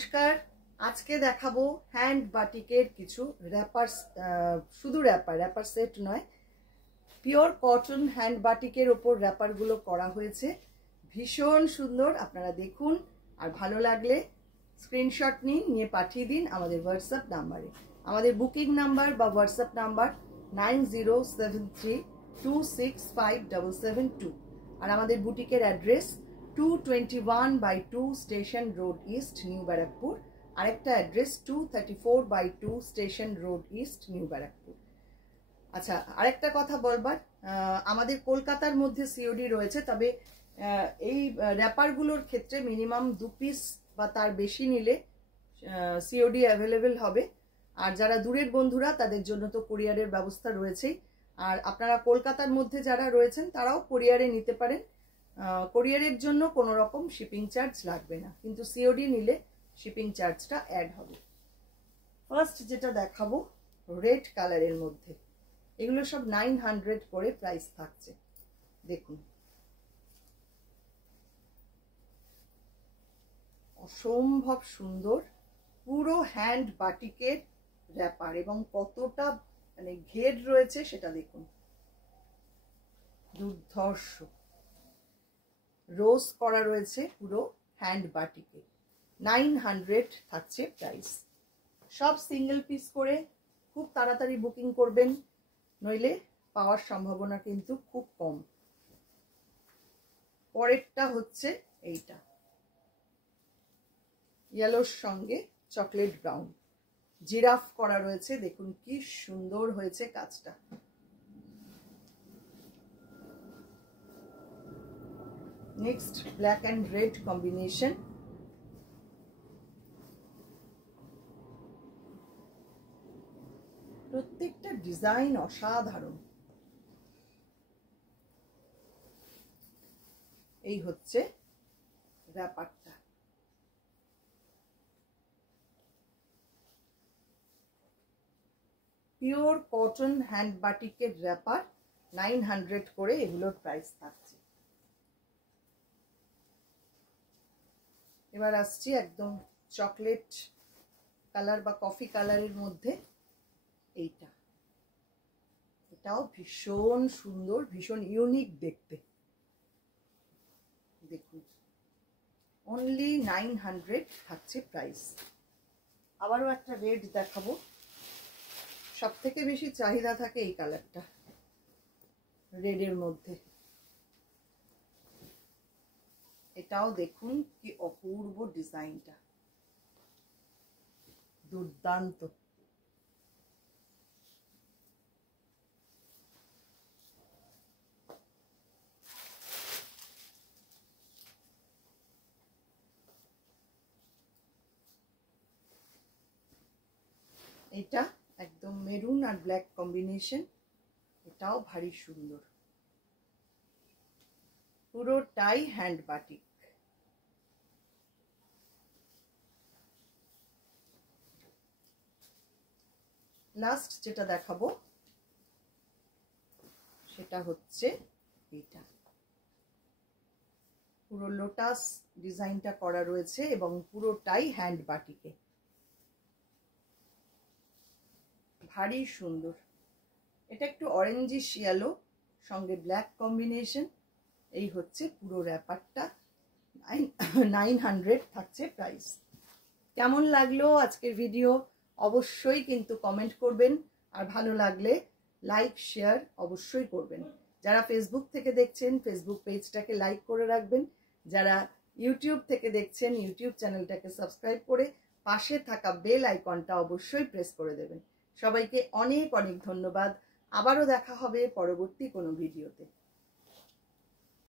নমস্কার। আজকে দেখাবো হ্যান্ড বাটিকের কিছু র্যাপার্স, শুধু র্যাপার সেট নয়, পিওর কটন হ্যান্ড বাটিকের ওপর র্যাপারগুলো করা হয়েছে। ভীষণ সুন্দর, আপনারা দেখুন। আর ভালো লাগলে স্ক্রিনশট নিয়ে পাঠিয়ে দিন আমাদের হোয়াটসঅ্যাপ নাম্বারে। আমাদের বুকিং নাম্বার বা হোয়াটসঅ্যাপ নাম্বার 9073265772। আর আমাদের বুটিকের address 221/2 station road east, new Barrackpore. আরেকটা address 234/2 station road east, new Barrackpore. আচ্ছা, আরেকটা কথা বলবার, আমাদের কলকাতার মধ্যে সিওডি রয়েছে, তবে এই র্যাপারগুলোর ক্ষেত্রে মিনিমাম 2 পিস বা তার বেশি নিলে সিওডি অ্যাভেলেবেল হবে। আর যারা দূরের বন্ধুরা তাদের জন্য তো কোরিয়ারের ব্যবস্থা রয়েছেই। আর আপনারা কলকাতার মধ্যে যারা রয়েছেন তারাও কোরিয়ারে নিতে পারেন। কোরিয়ারের জন্য কোনো রকম শিপিং চার্জ লাগবে না, কিন্তু সিওডি নিলে শিপিং চার্জটা অ্যাড হবে। ফার্স্ট যেটা দেখাবো রেড কালারের মধ্যে, এগুলো সব 900 করে প্রাইস থাকছে। দেখুন, অসম্ভব সুন্দর পুরো হ্যান্ড বাটিকের র্যাপার, এবং কতটা মানে ঘের রয়েছে সেটা দেখুন, দুর্ধর্ষ। রোজ করা রয়েছে পুরো হ্যান্ড বাটিকে। 900 থাকছে প্রাইস। সব সিঙ্গেল পিস করে খুব তাড়াতাড়ি বুকিং করবেন, নইলে পাওয়ার সম্ভাবনা কিন্তু খুব কম। পরেরটা হচ্ছে এইটা, ইয়েলোর সঙ্গে চকলেট ব্রাউন, জিরাফ করা রয়েছে। দেখুন কি সুন্দর হয়েছে কাজটা। Next black and red combination. প্রত্যেকটা ডিজাইন অসাধারণ। এই হচ্ছে র্যাপারটা। পিওর কটন হ্যান্ড বাটিকের র্যাপার, 900 করে এগুলোর প্রাইস থাকছে। এবার আসছি একদম চকলেট কালার বা কফি কালারের মধ্যে। এইটা, এটাও ভীষণ সুন্দর, ভীষণ ইউনিক দেখতে। দেখুন, অনলি 900 থাকছে প্রাইস। আবারও একটা রেড দেখাবো। সব থেকে বেশি চাহিদা থাকে এই কালারটা, রেডের মধ্যে। এটাও দেখুন কি অপূর্ব ডিজাইনটা, দুর্দান্ত। এটা একদম মেরুন আর ব্ল্যাক কম্বিনেশন, এটাও ভারী সুন্দর। পুরোটাই হ্যান্ড বাটিক। লাস্ট যেটা দেখাবো সেটা হচ্ছে এইটা, পুরো লোটাস ডিজাইনটা করা রয়েছে এবং পুরোটাই হ্যান্ড বাটিকে, ভারী সুন্দর। এটা একটু অরেঞ্জিশ ইয়েলো সঙ্গে ব্ল্যাক কম্বিনেশন। এই হচ্ছে পুরো র্যাপারটা, 900 থাকছে প্রাইস। কেমন লাগলো আজকের ভিডিও অবশ্যই কিন্তু কমেন্ট করবেন, আর ভালো লাগলে লাইক শেয়ার অবশ্যই করবেন। যারা ফেসবুক থেকে দেখছেন ফেসবুক পেজটাকে লাইক করে রাখবেন, যারা ইউটিউব থেকে দেখছেন ইউটিউব চ্যানেলটাকে সাবস্ক্রাইব করে পাশে থাকা বেল আইকনটা অবশ্যই প্রেস করে দেবেন। সবাইকে অনেক অনেক ধন্যবাদ। আবারও দেখা হবে পরবর্তী কোনো ভিডিওতে।